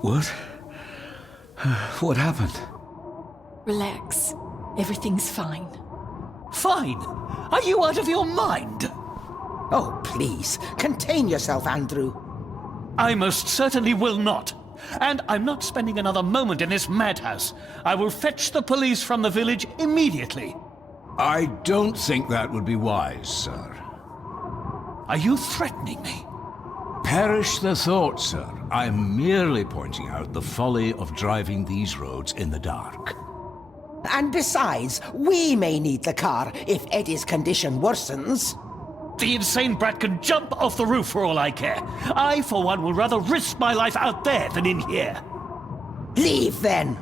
What? What happened? Relax. Everything's fine. Fine? Are you out of your mind? Oh, please, contain yourself, Andrew. I most certainly will not. And I'm not spending another moment in this madhouse. I will fetch the police from the village immediately. I don't think that would be wise, sir. Are you threatening me? Perish the thought, sir. I'm merely pointing out the folly of driving these roads in the dark. And besides, we may need the car if Eddie's condition worsens. The insane brat can jump off the roof for all I care. I, for one, will rather risk my life out there than in here. Leave, then.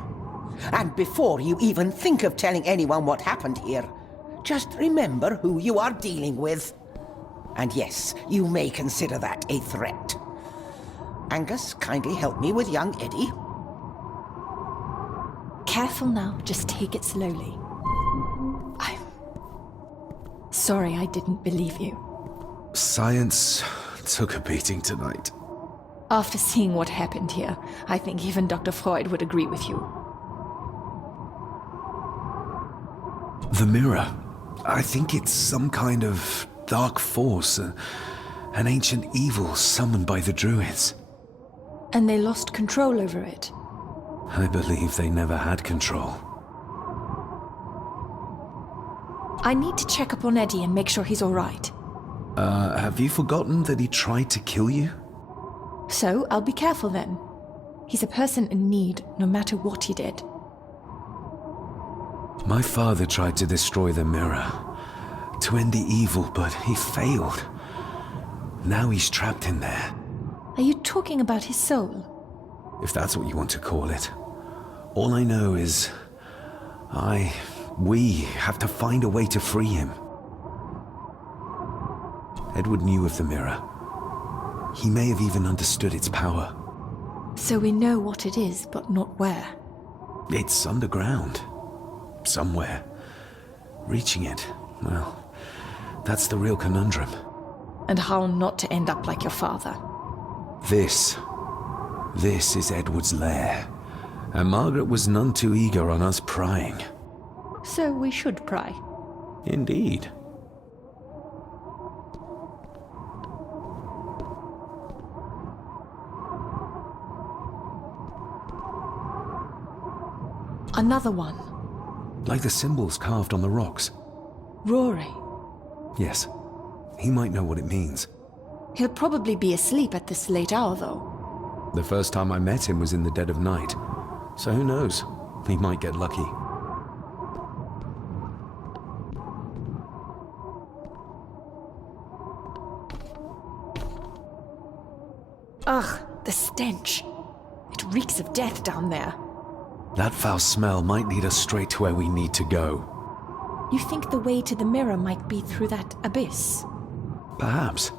And before you even think of telling anyone what happened here, just remember who you are dealing with. And yes, you may consider that a threat. Angus, kindly help me with young Eddie. Careful now, just take it slowly. I'm sorry I didn't believe you. Science took a beating tonight. After seeing what happened here, I think even Dr. Freud would agree with you. The mirror. I think it's some kind of dark force, an ancient evil summoned by the druids. And they lost control over it. I believe they never had control. I need to check up on Eddie and make sure he's all right. Have you forgotten that he tried to kill you? So, I'll be careful then. He's a person in need, no matter what he did. My father tried to destroy the mirror, to end the evil, but he failed. Now he's trapped in there. Are you talking about his soul? If that's what you want to call it. All I know is... we have to find a way to free him. Edward knew of the mirror. He may have even understood its power. So we know what it is, but not where. It's underground. Somewhere. Reaching it, well, that's the real conundrum. And how not to end up like your father. This is Edward's lair. And Margaret was none too eager on us prying. So we should pry. Indeed. Another one. Like the symbols carved on the rocks. Rory. Yes. He might know what it means. He'll probably be asleep at this late hour, though. The first time I met him was in the dead of night. So who knows? He might get lucky. Ugh, the stench. It reeks of death down there. That foul smell might lead us straight to where we need to go. You think the way to the mirror might be through that abyss? Perhaps.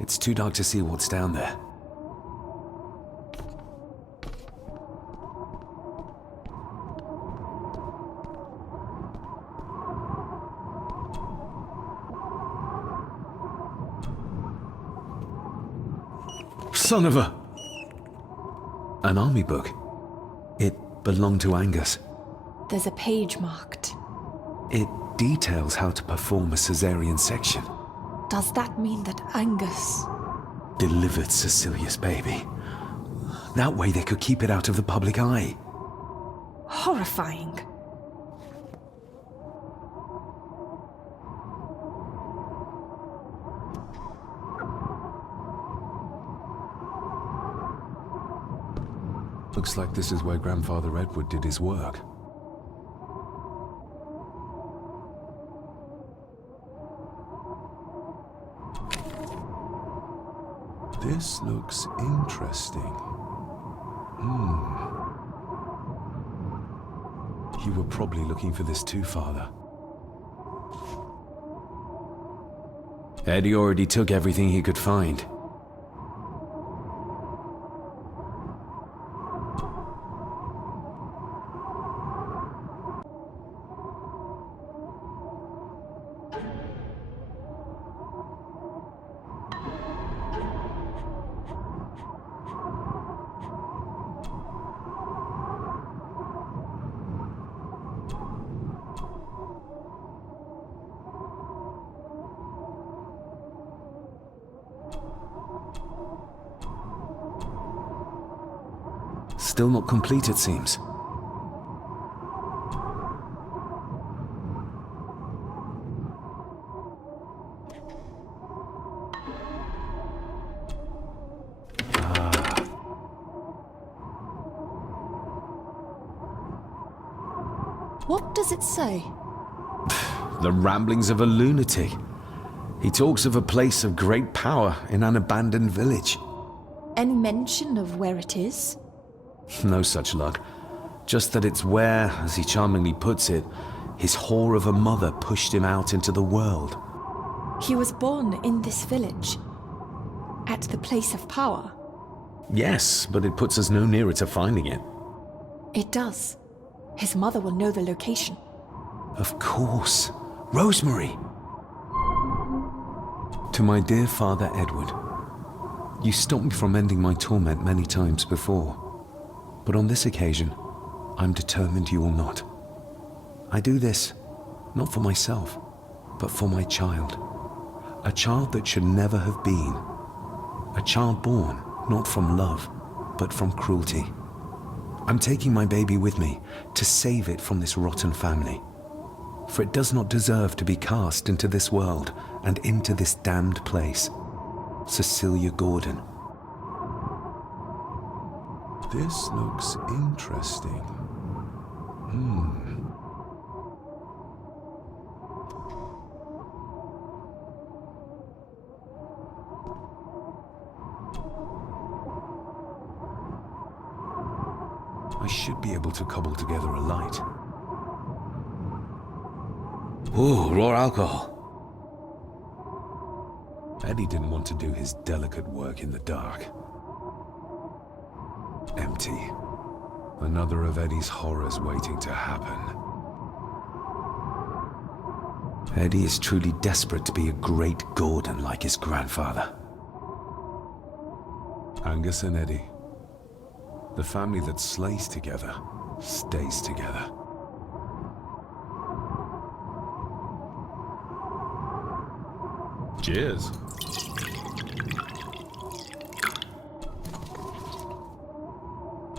It's too dark to see what's down there. Son of a... An army book. It belonged to Angus. There's a page marked. It details how to perform a cesarean section. Does that mean that Angus... Delivered Cecilia's baby. That way they could keep it out of the public eye. Horrifying. Looks like this is where Grandfather Edward did his work. This looks interesting. You were probably looking for this too, Father. Eddie already took everything he could find. Still not complete, it seems. What does it say? The ramblings of a lunatic. He talks of a place of great power in an abandoned village. Any mention of where it is? No such luck. Just that it's where, as he charmingly puts it, his whore of a mother pushed him out into the world. He was born in this village. At the place of power. Yes, but it puts us no nearer to finding it. It does. His mother will know the location. Of course. Rosemary! To my dear Father Edward, you stopped me from ending my torment many times before, but on this occasion, I'm determined you will not. I do this, not for myself, but for my child. A child that should never have been. A child born, not from love, but from cruelty. I'm taking my baby with me to save it from this rotten family. For it does not deserve to be cast into this world and into this damned place. Cecilia Gordon. This looks interesting. I should be able to cobble together a light. Ooh, raw alcohol. Eddie didn't want to do his delicate work in the dark. Empty. Another of Eddie's horrors waiting to happen. Eddie is truly desperate to be a great Gordon like his grandfather. Angus and Eddie. The family that slays together, stays together. Cheers.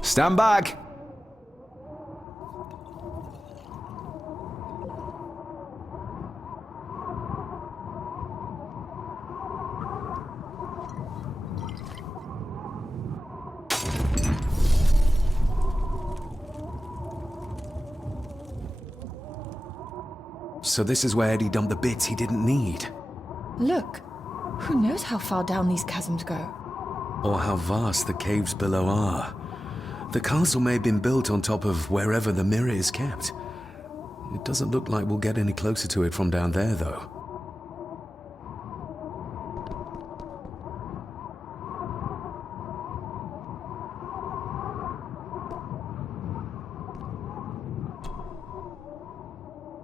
Stand back! So this is where Eddie dumped the bits he didn't need. Look, who knows how far down these chasms go? Or how vast the caves below are. The castle may have been built on top of wherever the mirror is kept. It doesn't look like we'll get any closer to it from down there, though.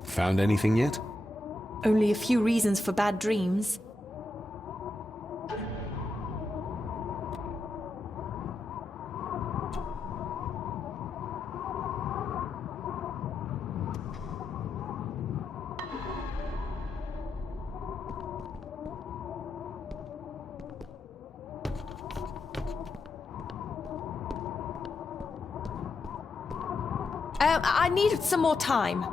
Found anything yet? Only a few reasons for bad dreams. I needed some more time.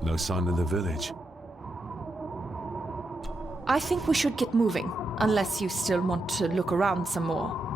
No sign of the village. I think we should get moving, unless you still want to look around some more.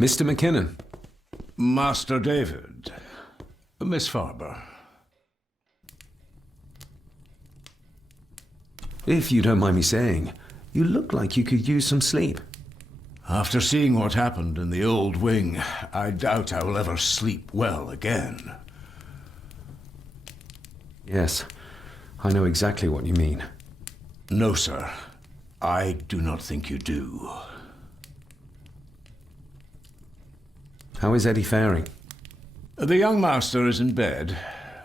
Mr. McKinnon. Master David. Miss Farber. If you don't mind me saying, you look like you could use some sleep. After seeing what happened in the old wing, I doubt I will ever sleep well again. Yes, I know exactly what you mean. No, sir. I do not think you do. How is Eddie faring? The young master is in bed.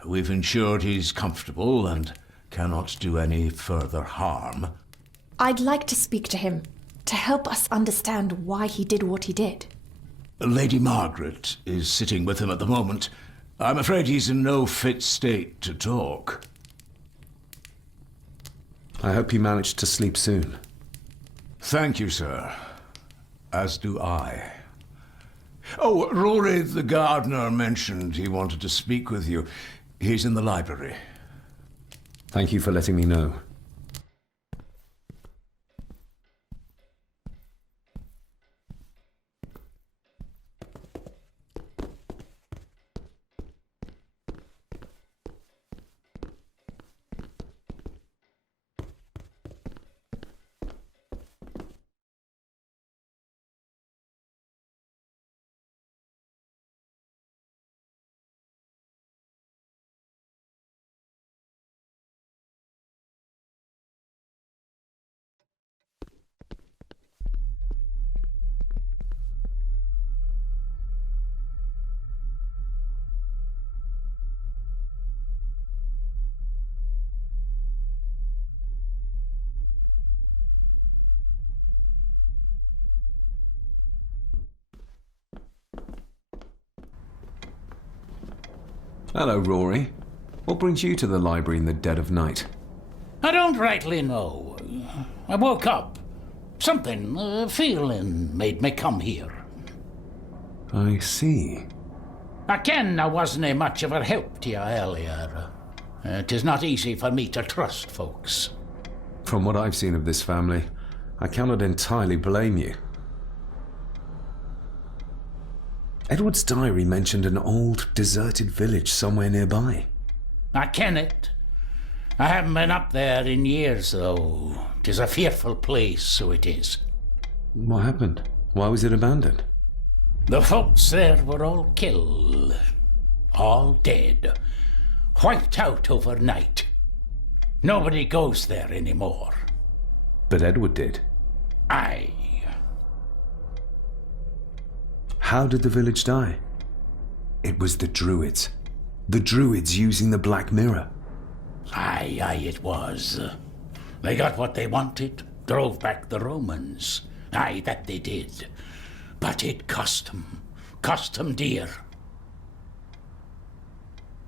We've ensured he's comfortable and cannot do any further harm. I'd like to speak to him, to help us understand why he did what he did. Lady Margaret is sitting with him at the moment. I'm afraid he's in no fit state to talk. I hope you managed to sleep soon. Thank you, sir. As do I. Oh, Rory the gardener mentioned he wanted to speak with you. He's in the library. Thank you for letting me know. Hello, Rory. What brings you to the library in the dead of night? I don't rightly know. I woke up. Something, a feeling made me come here. I see. I ken I wasn't much of a help to you earlier. It is not easy for me to trust folks. From what I've seen of this family, I cannot entirely blame you. Edward's diary mentioned an old, deserted village somewhere nearby. I ken it. I haven't been up there in years, though. 'Tis a fearful place, so it is. What happened? Why was it abandoned? The folks there were all killed. All dead. Wiped out overnight. Nobody goes there anymore. But Edward did. Aye. How did the village die? It was the Druids. The Druids using the Black Mirror. Aye, it was. They got what they wanted, drove back the Romans. Aye, that they did. But it cost them dear.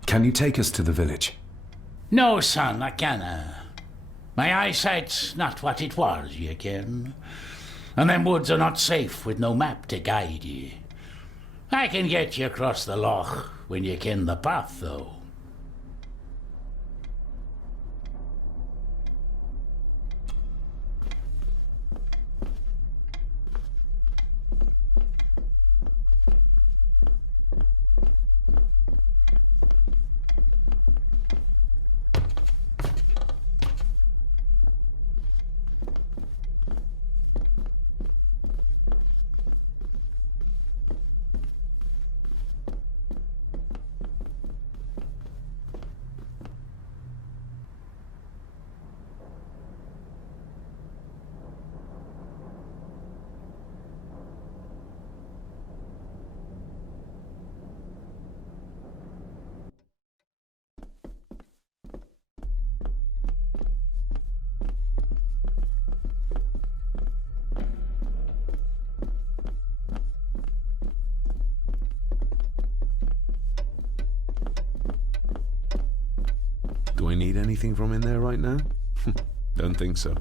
Can you take us to the village? No, son, I canna. My eyesight's not what it was, you ken. And them woods are not safe with no map to guide ye. I can get you across the loch when you ken the path, though. Do I need anything from in there right now? Don't think so.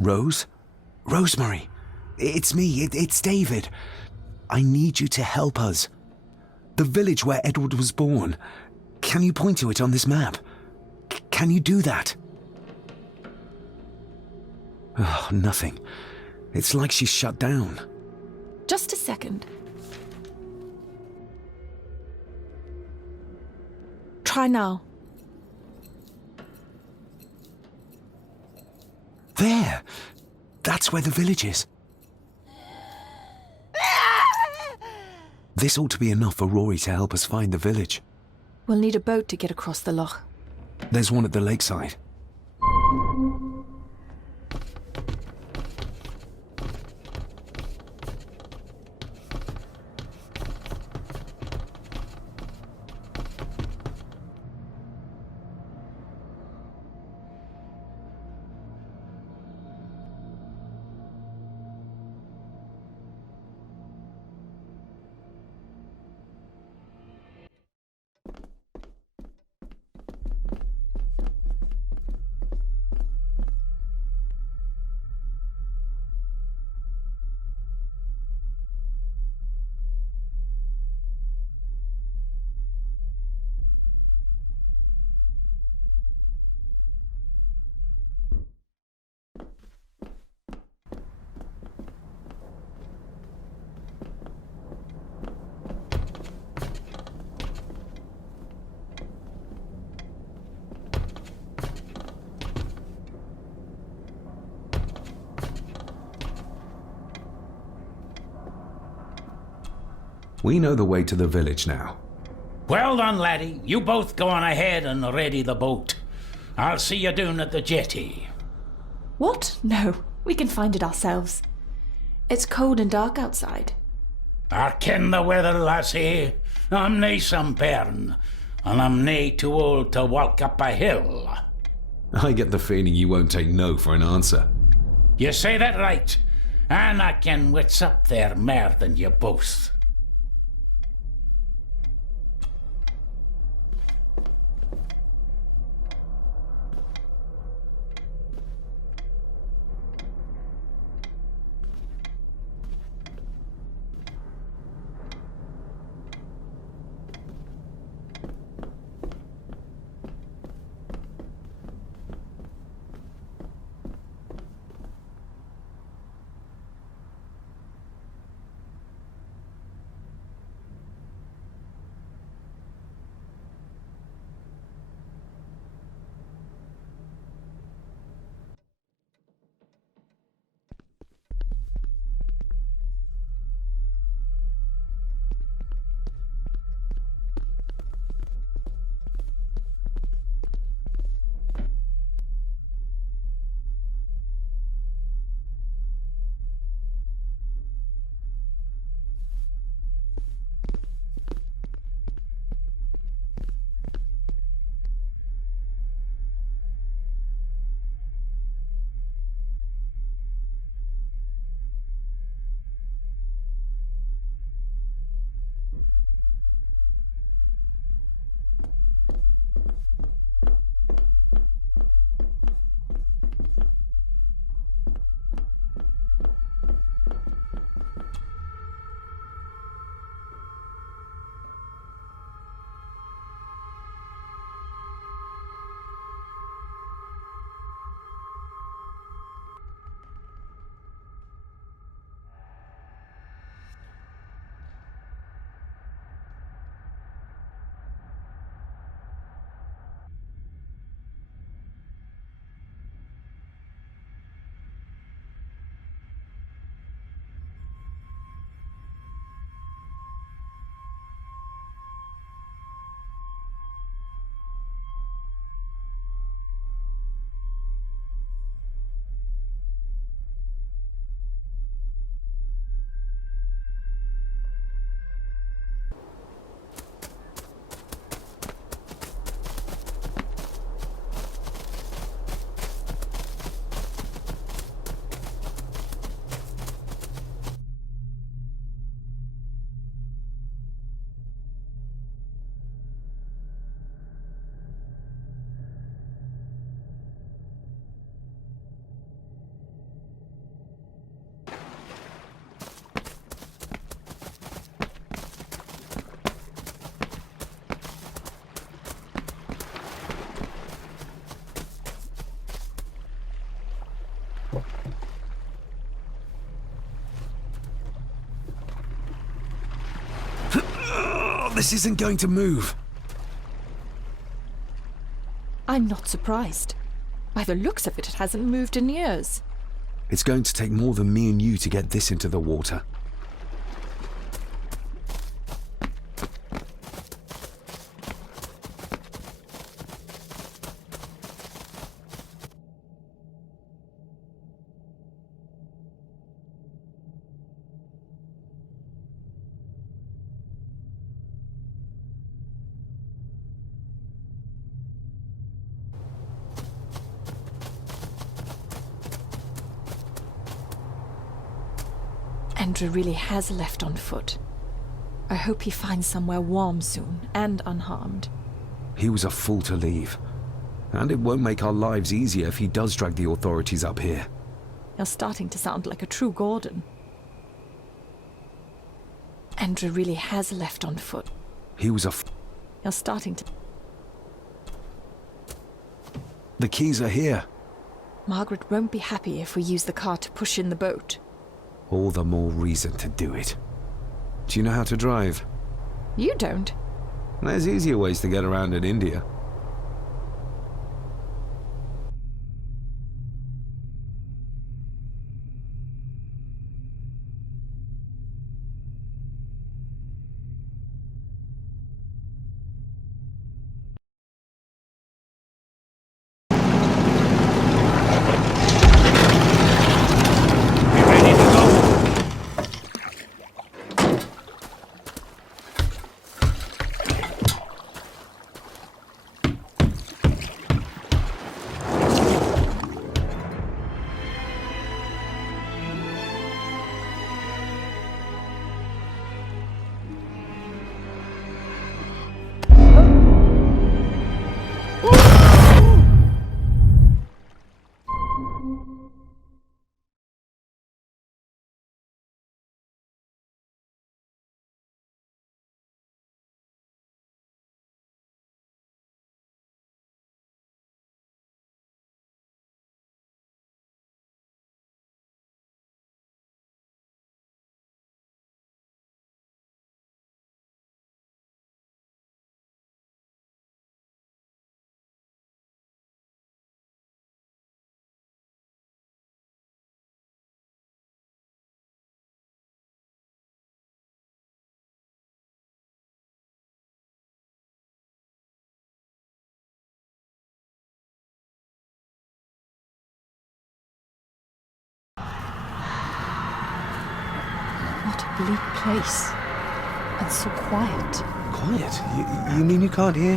Rose? Rosemary! It's me, it's David. I need you to help us. The village where Edward was born. Can you point to it on this map? Can you do that? Oh, nothing. It's like she's shut down. Just a second. Try now. There! That's where the village is. This ought to be enough for Rory to help us find the village. We'll need a boat to get across the loch. There's one at the lakeside. We know the way to the village now. Well done, laddie. You both go on ahead and ready the boat. I'll see you down at the jetty. What? No, we can find it ourselves. It's cold and dark outside. I ken the weather, lassie. I'm nae some bairn, and I'm nae too old to walk up a hill. I get the feeling you won't take no for an answer. You say that right, and I ken what's up there mair than you both. this isn't going to move. I'm not surprised. By the looks of it, it hasn't moved in years. It's going to take more than me and you to get this into the water. Andrew really has left on foot. I hope he finds somewhere warm soon, and unharmed. He was a fool to leave. And it won't make our lives easier if he does drag the authorities up here. You're starting to sound like a true Gordon. Andrew really has left on foot. He was a You're starting to... The keys are here. Margaret won't be happy if we use the car to push in the boat. All the more reason to do it. Do you know how to drive? You don't. There's easier ways to get around in India. What a bleak place. And so quiet. Quiet? You mean you can't hear?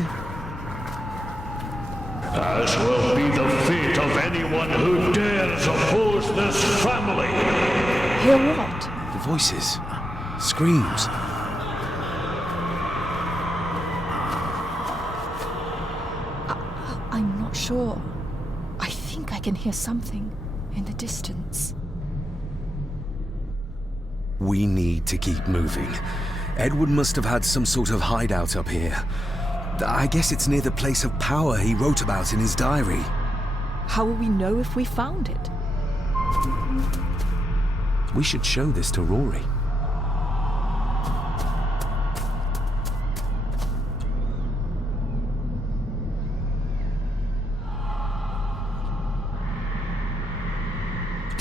As will be the fate of anyone who dares oppose this family. Hear what? The voices. Screams. I'm not sure. I think I can hear something in the distance. We need to keep moving. Edward must have had some sort of hideout up here. I guess it's near the place of power he wrote about in his diary. How will we know if we found it? We should show this to Rory.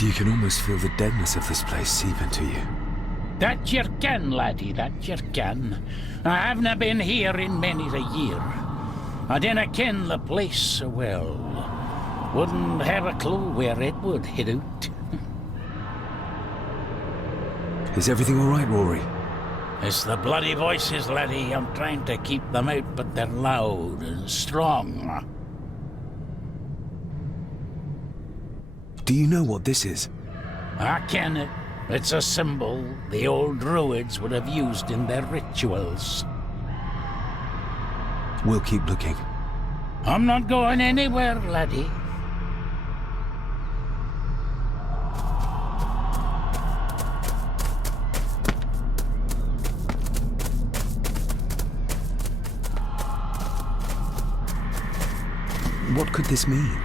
You can almost feel the deadness of this place seep into you. That you can, laddie, that you can. I haven't been here in many a year. I dinna ken the place so well. Wouldn't have a clue where it would hit out. Is everything all right, Rory? It's the bloody voices, laddie. I'm trying to keep them out, but they're loud and strong. Do you know what this is? I ken it. It's a symbol the old druids would have used in their rituals. We'll keep looking. I'm not going anywhere, laddie. What could this mean?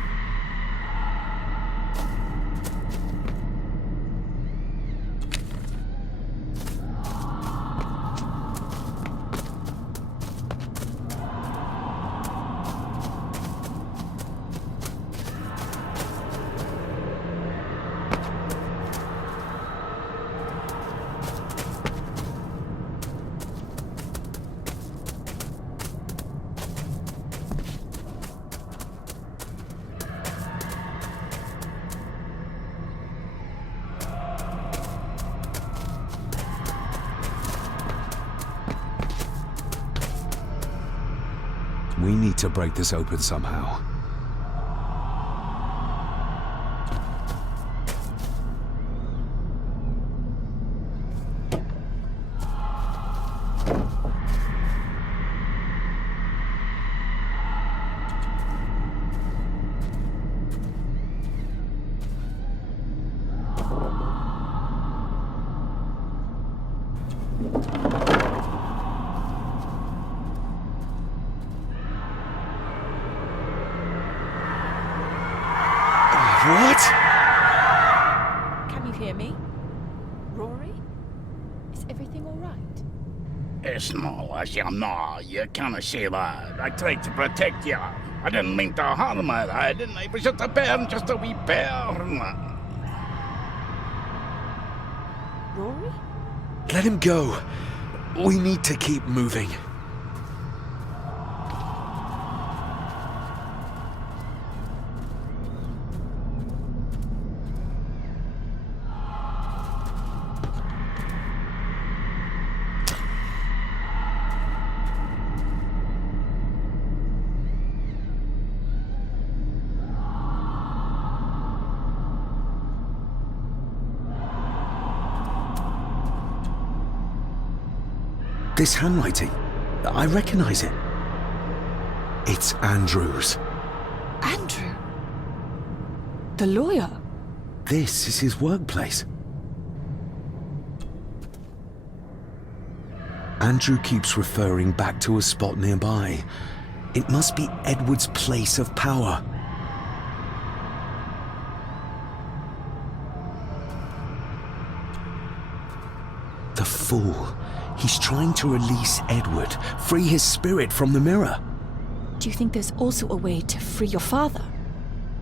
We need to break this open somehow. What? Can you hear me? Rory? Is everything all right? It's no, no, you can't say that. I tried to protect you. I didn't mean to harm her. I didn't. It was just a burn, just a wee burn. Rory? Let him go. We need to keep moving. This handwriting, I recognize it. It's Andrew's. Andrew? The lawyer? This is his workplace. Andrew keeps referring back to a spot nearby. It must be Edward's place of power. The fool. He's trying to release Edward, free his spirit from the mirror. Do you think there's also a way to free your father?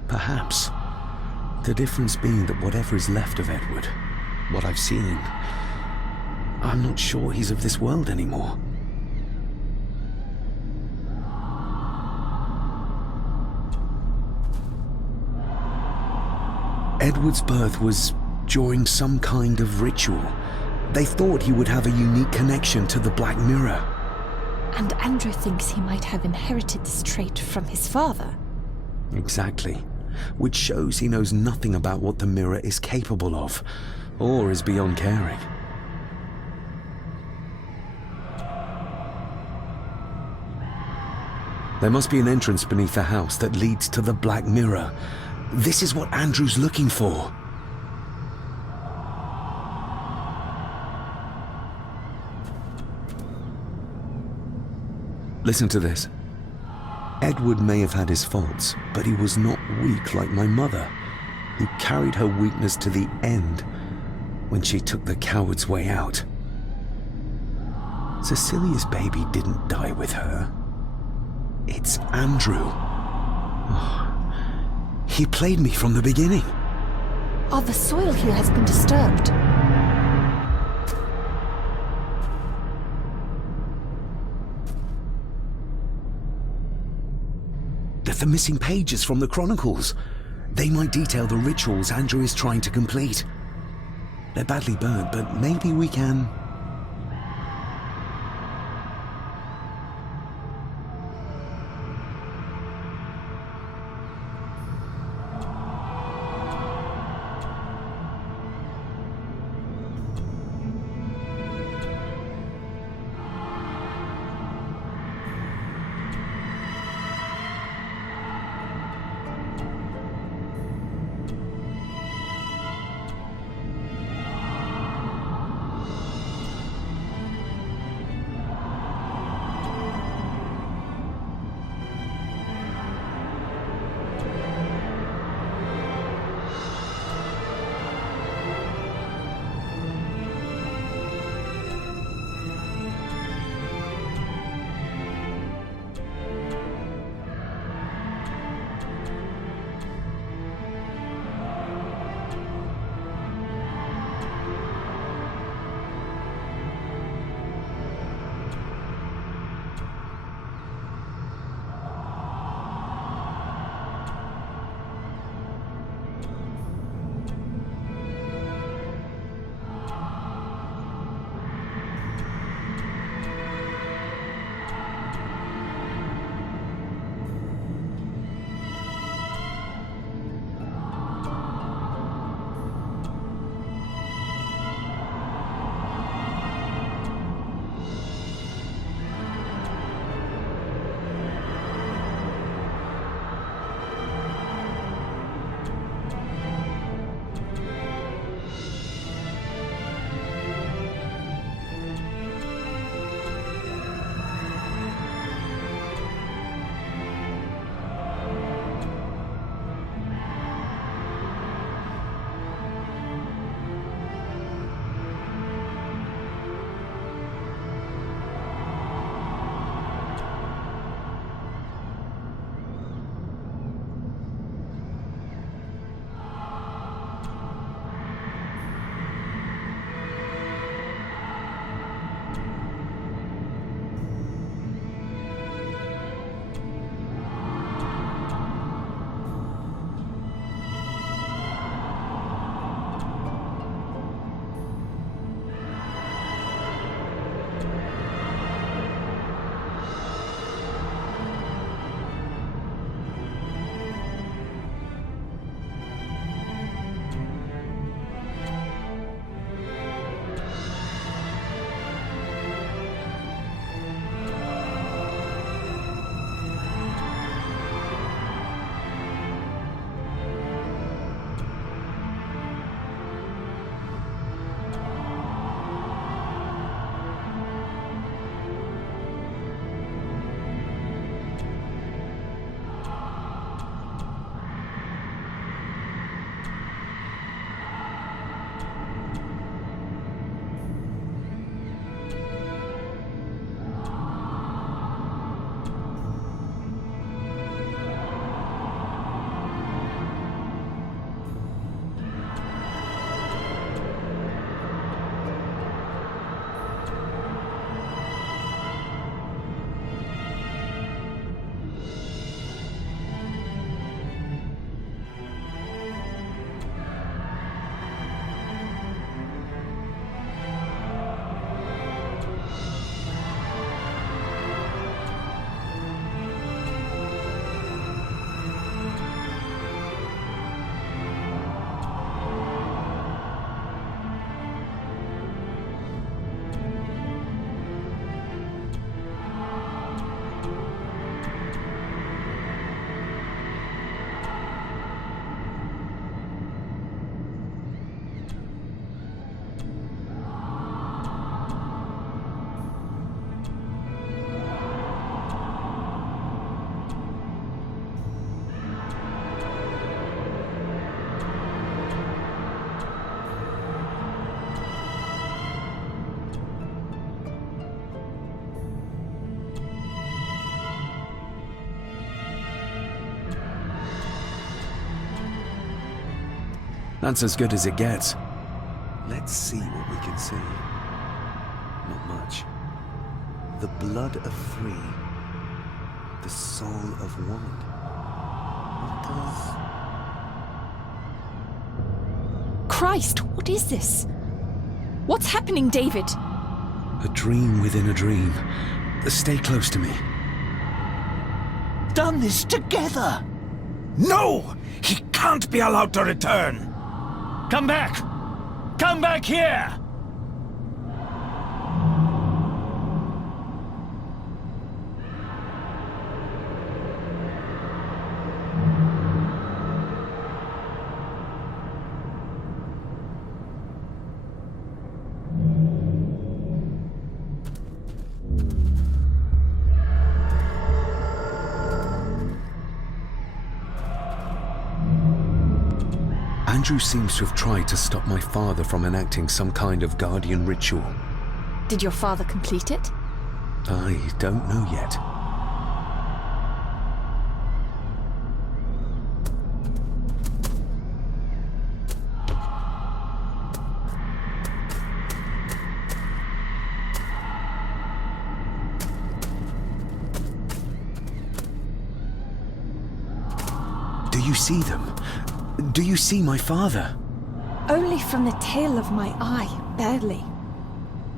Perhaps. The difference being that whatever is left of Edward, what I've seen, I'm not sure he's of this world anymore. Edward's birth was during some kind of ritual. They thought he would have a unique connection to the Black Mirror. And Andrew thinks he might have inherited this trait from his father. Exactly. Which shows he knows nothing about what the mirror is capable of, or is beyond caring. There must be an entrance beneath the house that leads to the Black Mirror. This is what Andrew's looking for. Listen to this. Edward may have had his faults, but he was not weak like my mother, who carried her weakness to the end when she took the coward's way out. Cecilia's baby didn't die with her. It's Andrew. Oh, he played me from the beginning. Oh, the soil here has been disturbed. The missing pages from the Chronicles. They might detail the rituals Andrew is trying to complete. They're badly burnt, but maybe we can... That's as good as it gets. Let's see what we can see. Not much. The blood of three. The soul of woman. What does... Christ, what is this? What's happening, David? A dream within a dream. Stay close to me. Done this together! No! He can't be allowed to return! Come back! Come back here! Andrew seems to have tried to stop my father from enacting some kind of guardian ritual. Did your father complete it? I don't know yet. Do you see them? Do you see my father? Only from the tail of my eye, barely.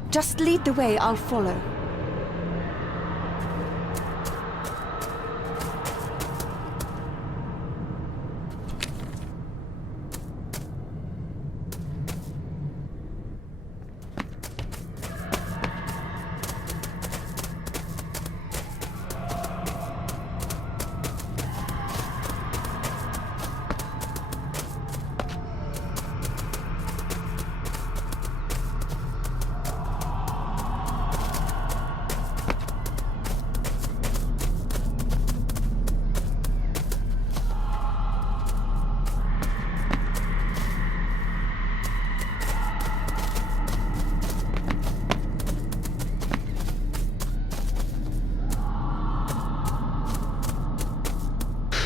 Just lead the way, I'll follow.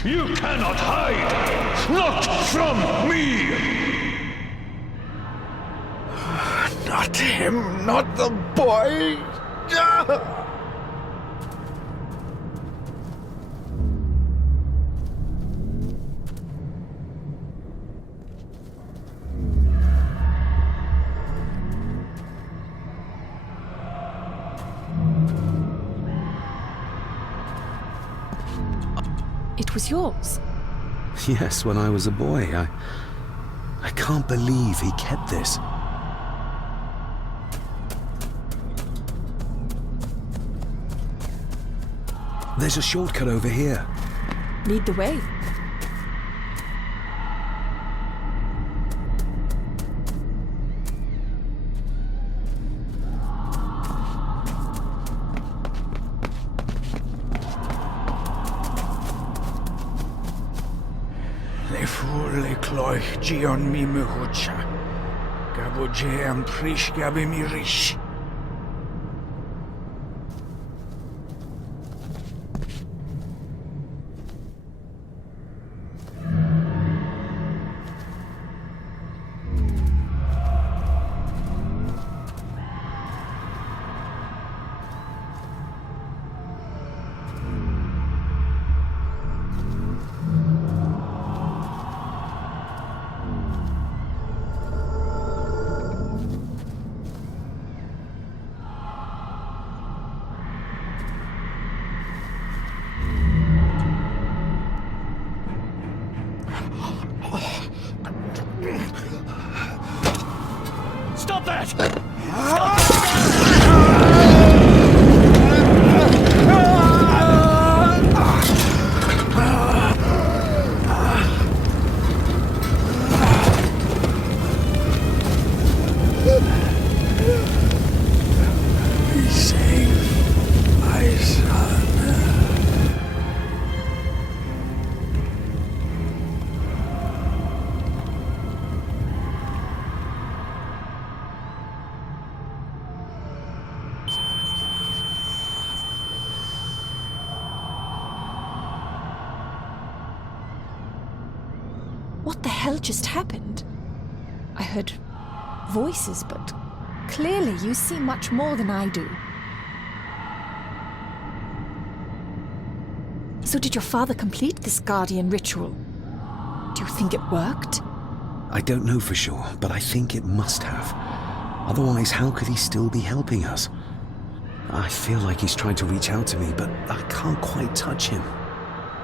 You cannot hide! Not from me! Not him, not the boy! It was yours. Yes, when I was a boy. I can't believe he kept this. There's a shortcut over here. Lead the way. Le furle cloich gion mi mehucha. Gabo jeam prish gabe mi rish. Stop that! Be safe, my son. What the hell just happened? I heard voices, but clearly you see much more than I do. So did your father complete this guardian ritual? Do you think it worked? I don't know for sure, but I think it must have. Otherwise, how could he still be helping us? I feel like he's trying to reach out to me, but I can't quite touch him.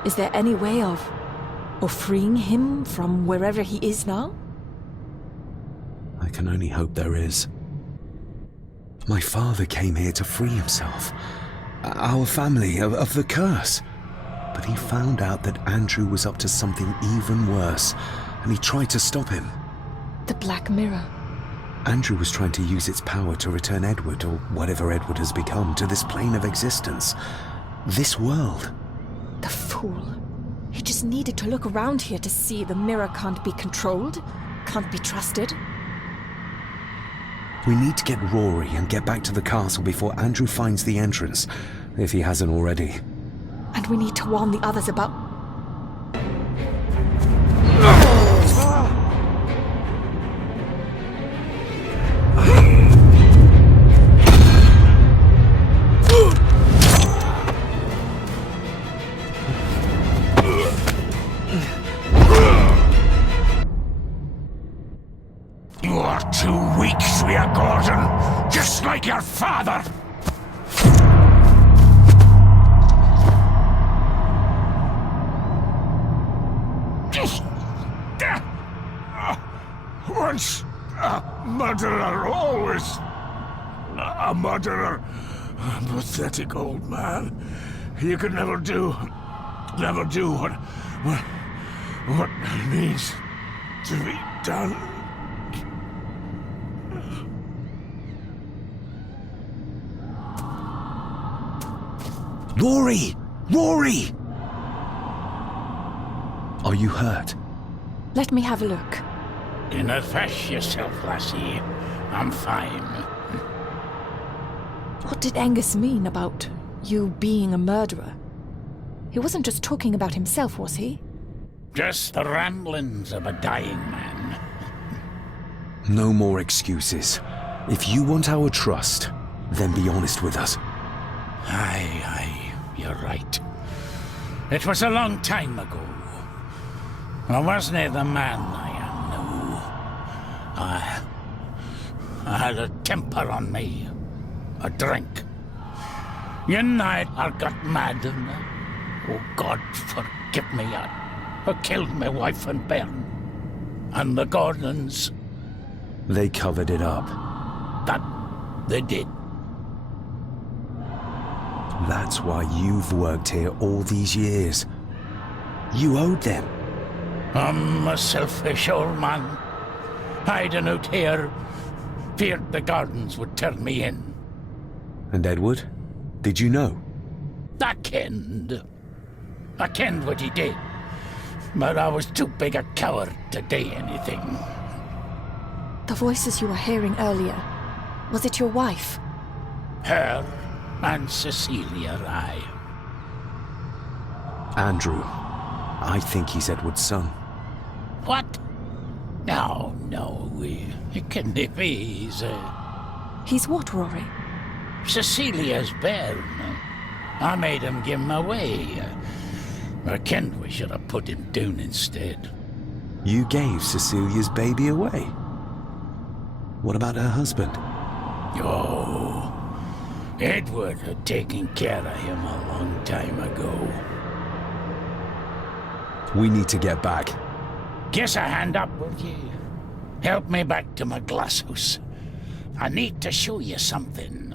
Is there any way of freeing him from wherever he is now? I can only hope there is. My father came here to free himself, our family, of the curse. But he found out that Andrew was up to something even worse, and he tried to stop him. The Black Mirror. Andrew was trying to use its power to return Edward, or whatever Edward has become, to this plane of existence. This world. The fool. He just needed to look around here to see the mirror can't be controlled, can't be trusted. We need to get Rory and get back to the castle before Andrew finds the entrance, if he hasn't already. And we need to warn the others about... You are too weak, Sweet Gordon, just like your father. Once a murderer, always a murderer. A pathetic old man. You could never do what needs to be done. Rory! Rory! Are you hurt? Let me have a look. Do not fash yourself, lassie. I'm fine. What did Angus mean about you being a murderer? He wasn't just talking about himself, was he? Just the ramblings of a dying man. No more excuses. If you want our trust, then be honest with us. Aye, you're right. It was a long time ago. I wasn't the man I am now. I had a temper on me. A drink. One night I got mad and, oh God forgive me, I killed my wife and bairn. And the Gordons, They covered it up. that they did. That's why you've worked here all these years. You owed them. I'm a selfish old man. Hiding out here, feared the Gardens would turn me in. And Edward? Did you know? I kenned what he did. But I was too big a coward to do anything. The voices you were hearing earlier, was it your wife? Her and Cecilia, aye. Andrew. I think he's Edward's son. What? No, it can't be. He's what, Rory? Cecilia's bairn. I made him give him away. I kenned we should have put him down instead. You gave Cecilia's baby away? What about her husband? Oh, Edward had taken care of him a long time ago. We need to get back. Guess a hand up, will you? Help me back to my glasshouse. I need to show you something.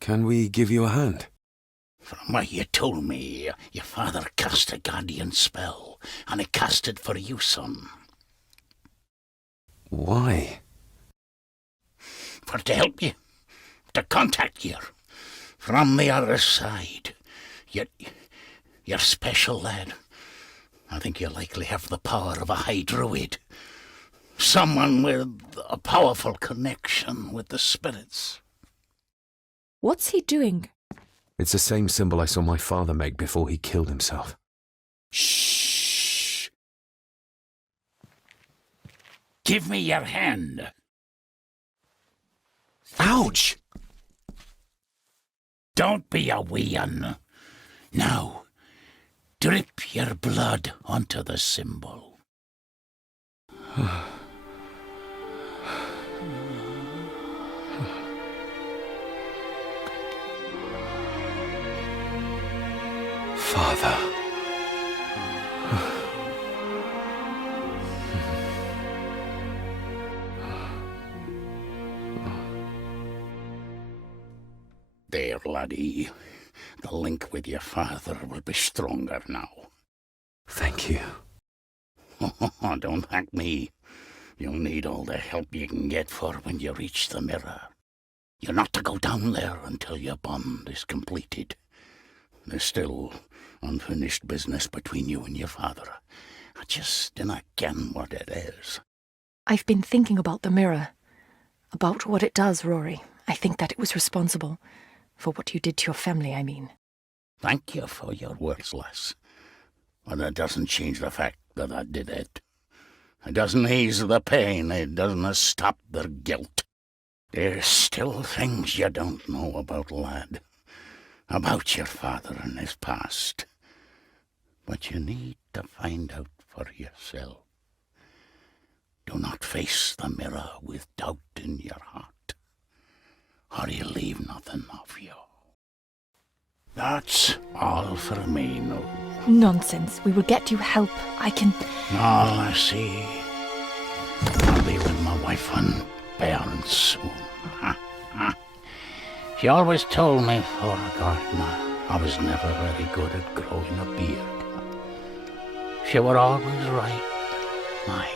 Can we give you a hand? From what you told me, your father cast a guardian spell, and he cast it for you, son. Why? For to help you, to contact you from the other side. You're special, lad. I think you likely have the power of a high druid. Someone with a powerful connection with the spirits. What's he doing? It's the same symbol I saw my father make before he killed himself. Shh! Give me your hand. Ouch! Don't be a wee un. Now, drip your blood onto the symbol. Father. There, laddie. The link with your father will be stronger now. Thank you. Don't thank me. You'll need all the help you can get for when you reach the mirror. You're not to go down there until your bond is completed. There's still unfinished business between you and your father. I just dinna ken what it is. I've been thinking about the mirror. About what it does, Rory. I think that it was responsible. For what you did to your family, I mean. Thank you for your words, lass. But it doesn't change the fact that I did it. It doesn't ease the pain. It doesn't stop their guilt. There's still things you don't know about, lad. About your father and his past. But you need to find out for yourself. Do not face the mirror with doubt in your heart, or you leave nothing of you. That's all for me, no. Nonsense. We will get you help. I can... All I see. I'll be with my wife and parents soon. She always told me for a gardener I was never very good at growing a beard. She were always right, my